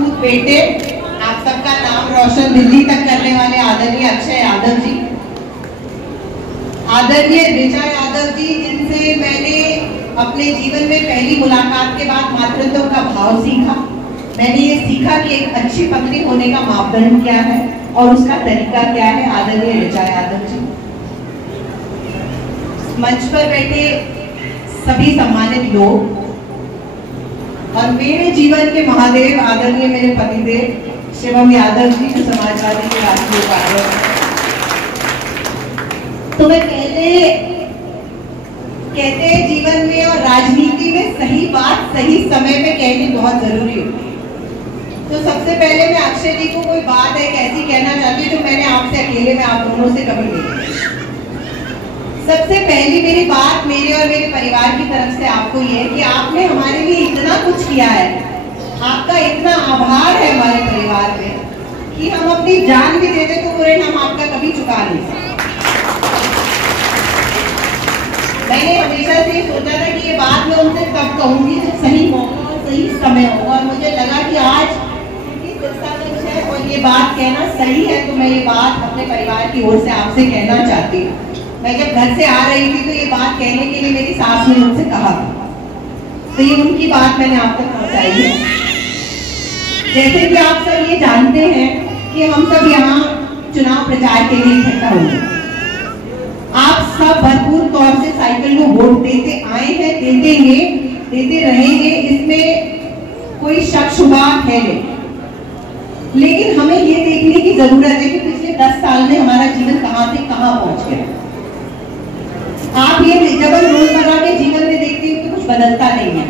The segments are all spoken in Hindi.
सपूत बेटे, आप सबका नाम रोशन दिल्ली तक करने वाले आदरणीय अक्षय यादव जी, आदरणीय ऋचा यादव जी, जिनसे मैंने अपने जीवन में पहली मुलाकात के बाद मातृत्व का भाव सीखा। मैंने ये सीखा कि एक अच्छी पत्नी होने का मापदंड क्या है और उसका तरीका क्या है। आदरणीय ऋचा यादव जी, मंच पर बैठे सभी सम्मानित लोग और मेरे जीवन के महादेव आदरणीय मेरे पतिदेव शिवम यादव जी, जो समाजवादी के राष्ट्रीय उपाध्यक्ष। तो मैं कहते हैं जीवन में और राजनीति में सही बात सही समय पे कहनी बहुत जरूरी होती है। तो सबसे पहले मैं अक्षय जी को कोई बात है ऐसी कहना चाहती हूँ जो मैंने आपसे अकेले में आप दोनों से कभी नहीं की। सबसे पहली मेरी बात मेरे और मेरे परिवार की तरफ से आपको ये है कि आपने हमारे लिए इतना कुछ किया है, आपका इतना आभार है हमारे परिवार में कि हम अपनी जान भी दे दें तो पूरे हम आपका कभी चुका नहीं सकते। मैंने हमेशा से सोचा था कि ये बात मैं उनसे कब कहूंगी जब सही मौका और सही समय होगा, और मुझे लगा कि आज है और ये बात कहना सही है, तो मैं ये बात अपने परिवार की ओर से आपसे कहना चाहती हूँ। मैं जब घर से आ रही थी तो ये बात कहने के लिए मेरी सास ने मुझसे कहा, तो ये उनकी बात मैंने आप तक पहुंचाई है। जैसे कि आप सब ये जानते हैं कि हम सब यहाँ चुनाव प्रचार के लिए इकट्ठा हुए। आप सब भरपूर तौर से साइकिल को वोट देते आए हैं, देते रहेंगे, इसमें कोई शक शुबा है नहीं। लेकिन हमें ये देखने की जरूरत है कि पिछले 10 साल में हमारा जीवन कहां से कहां पहुंच गया। आप ये जब हम रोजमर्रा के जीवन में देखते हैं तो कुछ बदलता नहीं है,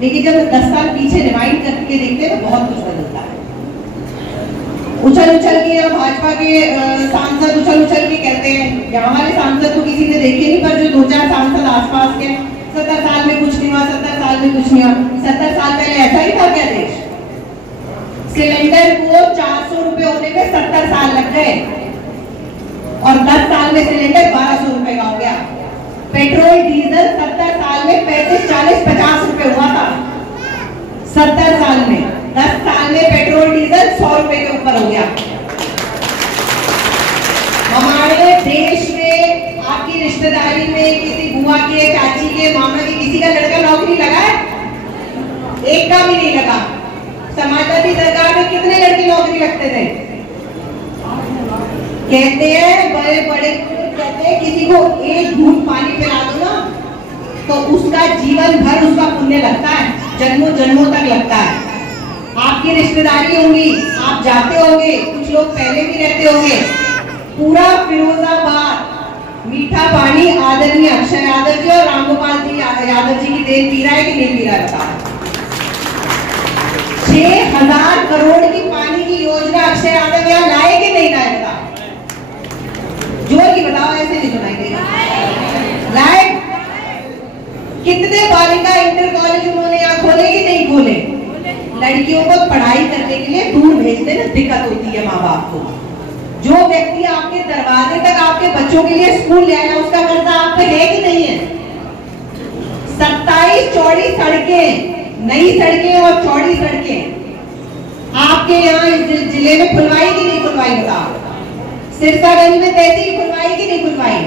लेकिन जब 10 साल पीछे रिवाइंड करके देखते हैं तो बहुत कुछ बदलता है। उछल के या भाजपा के सांसद उछल के कहते हैं, यहाँ वाले सांसद तो किसी ने देखे नहीं, पर जो 2-4 सांसद आसपास के 70 साल में कुछ नहीं हुआ, 70 साल में कुछ नहीं हुआ। 70 साल पहले ऐसा ही था क्या देश? सिलेंडर को 400 रुपए होने में 70 साल लग गए और 10 साल में सिलेंडर 1200 रुपए का हो गया। पेट्रोल डीजल 70 साल में 35, 40, 50 रुपए हुआ था। 70 साल में, 10 साल में पेट्रोल डीजल 100 रुपए के ऊपर हो गया। हमारे देश में आपकी रिश्तेदारी में किसी बुआ के, चाची के, मामा के किसी का लड़का नौकरी लगा है? एक का भी नहीं लगा। समाजवादी सरकार में कितने लड़के नौकरी लगते थे? कहते हैं बड़े कहते हैं किसी को एक घूंट पानी पिला दो ना तो उसका जीवन भर उसका पुण्य लगता है, जन्मों जन्मों तक लगता है। आपकी रिश्तेदारी होंगी, आप जाते होंगे, कुछ लोग पहले भी रहते होंगे। पूरा फिरोजाबाद मीठा पानी आदरणीय अक्षय यादव जी और रामगोपाल जी यादव जी की देन पी रहा है कि नहीं पी रहा है? 6000 करोड़ की पानी की योजना अक्षय यादव यहाँ लाए कि नहीं लाए? जोर की बताओ, ऐसे नहीं सुनाई देगा। लाए? कितने बालिका इंटर कॉलेज उन्होंने यहाँ खोले कि नहीं खोले? लड़कियों को पढ़ाई करने के लिए दूर भेजते ना दिक्कत होती है माँ बाप को। जो व्यक्ति आपके दरवाजे तक आपके बच्चों के लिए स्कूल ले आया उसका कर्जा आप पे है कि नहीं है? 27 चौड़ी सड़कें, नई सड़कें और चौड़ी सड़कें आपके यहाँ इस जिले में खुलवाई कि नहीं खुलवाई? बताओ। सिरसागंज में तहसील खुलवाई कि नहीं खुलवाई?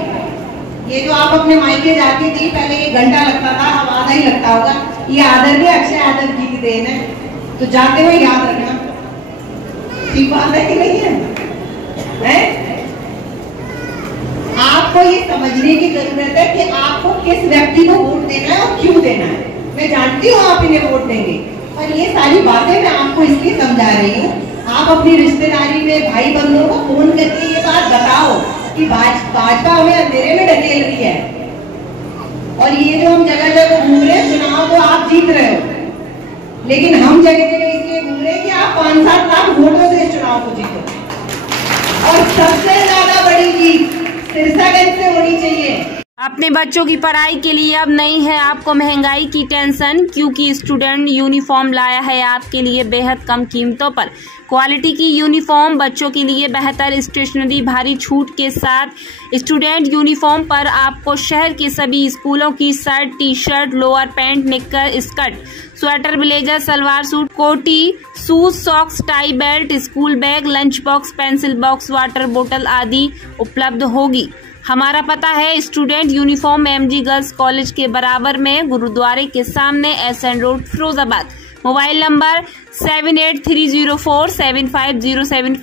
ये जो आप अपने मायके जाती थी पहले, ये घंटा लगता था, अब आधा ही लगता होगा। ये आदरणीय अक्षय यादव जी की देन है, तो जाते हुए याद रखना। ठीक बात है कि नहीं है? आपको ये समझने की जरूरत है कि आपको किस व्यक्ति को वोट देना है और क्यों देना है। मैं जानती हूँ आप इन्हें वोट देंगे, पर ये सारी बातें मैं आपको इसलिए समझा रही हूँ। आप अपनी रिश्तेदारी में भाई बंधुओं को फोन करके ये बात बताओ कि भाजपा हमें अंधेरे में ढकेल रही है, और ये जो हम जगह जगह घूम रहे हैं, चुनाव तो आप जीत रहे हो, लेकिन हम जगह जगह इसलिए घूम रहे हैं कि आप 5-7 लाख वोटों से इस चुनाव को जीतो। और सबसे ज्यादा बड़ी जीत सिरसागंज से होनी चाहिए। अपने बच्चों की पढ़ाई के लिए अब नहीं है आपको महंगाई की टेंशन, क्योंकि स्टूडेंट यूनिफॉर्म लाया है आपके लिए बेहद कम कीमतों पर। क्वालिटी की यूनिफॉर्म, बच्चों के लिए बेहतर स्टेशनरी, भारी छूट के साथ। स्टूडेंट यूनिफॉर्म पर आपको शहर के सभी स्कूलों की shirt, T shirt, lower pant, निक्कर, skirt, sweater, blazer, salwar suit, कोटी, shoes, socks, tie, belt, school bag, lunch box, pencil box, water बोतल आदि उपलब्ध होगी। हमारा पता है student uniform MG girls college के बराबर में, गुरुद्वारे के सामने, SN road, Firozabad. Mobile number 7830475075।